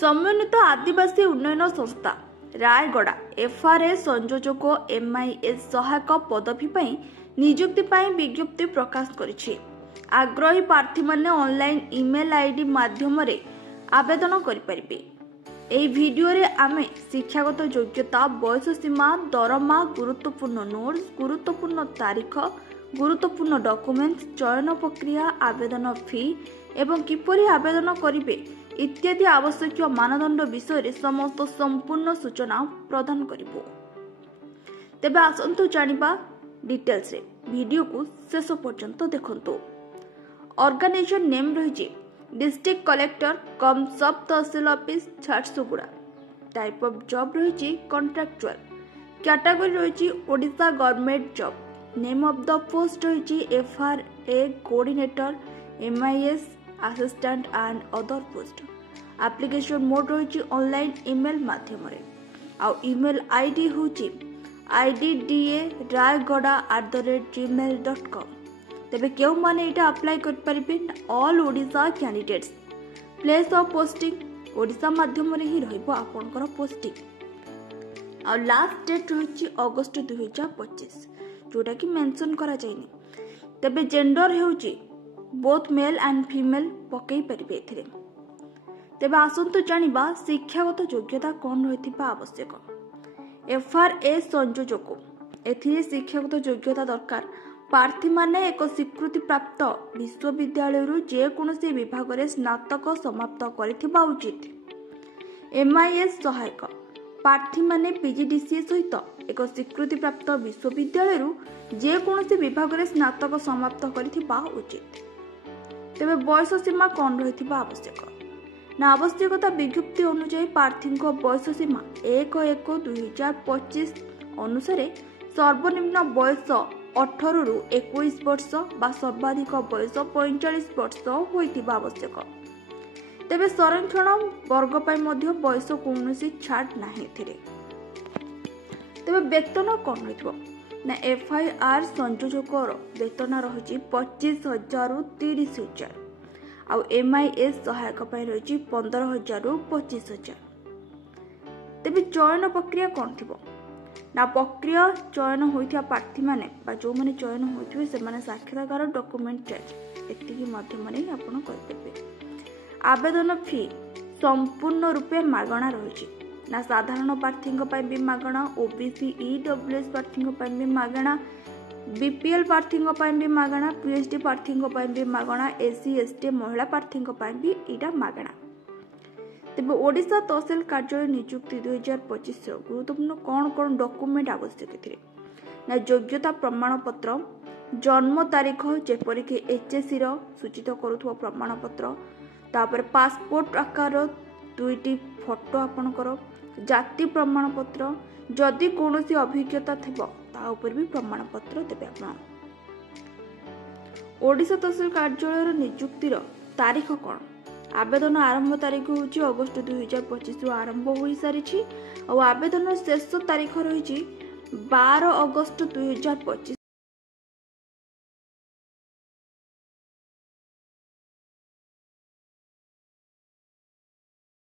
समन्वित आदिवासी उन्नयन संस्था रायगड़ा एफआरए संयोजक एमआईएस सहायक पदवी पर नियुक्ति पर विज्ञप्ति प्रकाश करिछि। आग्रही प्रार्थी माने ऑनलाइन ईमेल आईडी माध्यम रे आवेदन करि परिबे। एही वीडियो रे आमे शिक्षागत योग्यता, बयस सीमा, दरमा, गुरुत्वपूर्ण नोट्स, गुरुत्वपूर्ण तारीख, गुरुत्वपूर्ण डॉक्यूमेंट्स, चयन प्रक्रिया, आवेदन फी एवं किपरि आवेदन करिवे इत्यादि आवश्यक मानदंड विषय समस्त संपूर्ण सूचना प्रदान करिबो। तेबे आसंतु जानिबा डिटेल्स रे वीडियो को शेष पर्यंत देखंतु। ऑर्गेनाइजेशन नेम रहिछि district collector cum sub tehsil office Jharsuguda. Type of job रहिछि कॉन्ट्रैक्चुअल। कैटेगरी रहिछि Odisha government job. Name of the post रहिछि FRA coordinator, MIS assistant and other post. Application mode रहिछि ऑनलाइन ईमेल माध्यम रे। आ ईमेल आईडी होछि idda.rayagada@gmail.com। तेबे केउ माने एटा अप्लाई कर परिबे all Odisha candidates. Place of posting Odisha माध्यम रे ही रहइबो आपनकर पोस्टिंग। आ लास्ट डेट रहिछि अगस्त 2025 जोटा कि मेंशन करा जायनी। तेबे जेंडर हेउछि बोथ मेल एंड फीमेल पकई परिबे एथिरे। तेबे आसंतु जानिबा शिक्षागत योग्यता कोन रहिथिबा आवश्यक। एफआरए संयोजक एथिरे शिक्षागत योग्यता दरकार। प्रार्थी माने एक स्वीकृति प्राप्त विश्वविद्यालय जे कोनोसी विभाग रे स्नातक समाप्त करिथिबा उचित। एमआईएस सहायक प्रार्थी माने पीजीडीसीए सहित एक स्वीकृति प्राप्त विश्वविद्यालय जे कोनोसी विभाग रे स्नातक समाप्त करिथिबा उचित। तेबे बयस सीमा कोन रहिथिबा आवश्यक ना आवश्यकता विज्ञप्ति अनुसार प्रार्थी बयस सीमा 1/1/2025 अनुसार सर्वनिम्न बयस 18 रु 21 वर्ष बा सर्वाधिक बयस 45 वर्ष होइतिबा आवश्यक। तेबे संरक्षण वर्ग पाई मध्य बयस कोनोसी छाट नाही थिरे। तेबे वेतन कोन रहितबो ना एफआईआर संयोजकर वेतन रहिछि 25,000 रु 30,000। आ एमआईएस सहायक पाई रहिछि 15,000 रु 25,000। तेबे चयन प्रक्रिया कोन थिबो ना प्रक्रिया चयन होइथिया प्रार्थी माने बा जो माने चयन होइथिबे से माने साक्षात्कार डॉक्यूमेंट चेक एतिकी माध्यम रे आपण करि परबे। आवेदन फी संपूर्ण रूपे मागणा रहिछि ना साधारण प्रार्थी पाई भी मागणा, ओबीसी ईडब्ल्यूएस प्रार्थी पाई भी मागणा, बीपीएल प्रार्थी पाई भी मागणा, पीएचडी प्रार्थी पाई भी मागणा, एससी एसटी महिला प्रार्थी पाई भी इटा मागणा। तेबे ओडिशा तहसील कार्यालय नियुक्ति 2025 गुरुत्वपूर्ण कौन डॉक्यूमेंट आवश्यक थिरे ना योग्यता प्रमाण पत्र, जन्म तारीख जेपरि कि एचएससी रो सूचित करूथवा प्रमाण पत्र, तापर पासपोर्ट आकार 2टी फोटो आपनकर, जाति प्रमाण पत्र, जदि कोनोसी अभिज्ञता थिबो ता ऊपर भी प्रमाण पत्र देबे आपण। ओडिशा तहसील कार्यालय नियुक्ति रो तारीख कोन? आवेदन आरंभ तारीख होची अगस्त 2025 रु आरंभ होई सारिछि। आ आवेदन शेष तारीख रहिछि 12 अगस्त 2025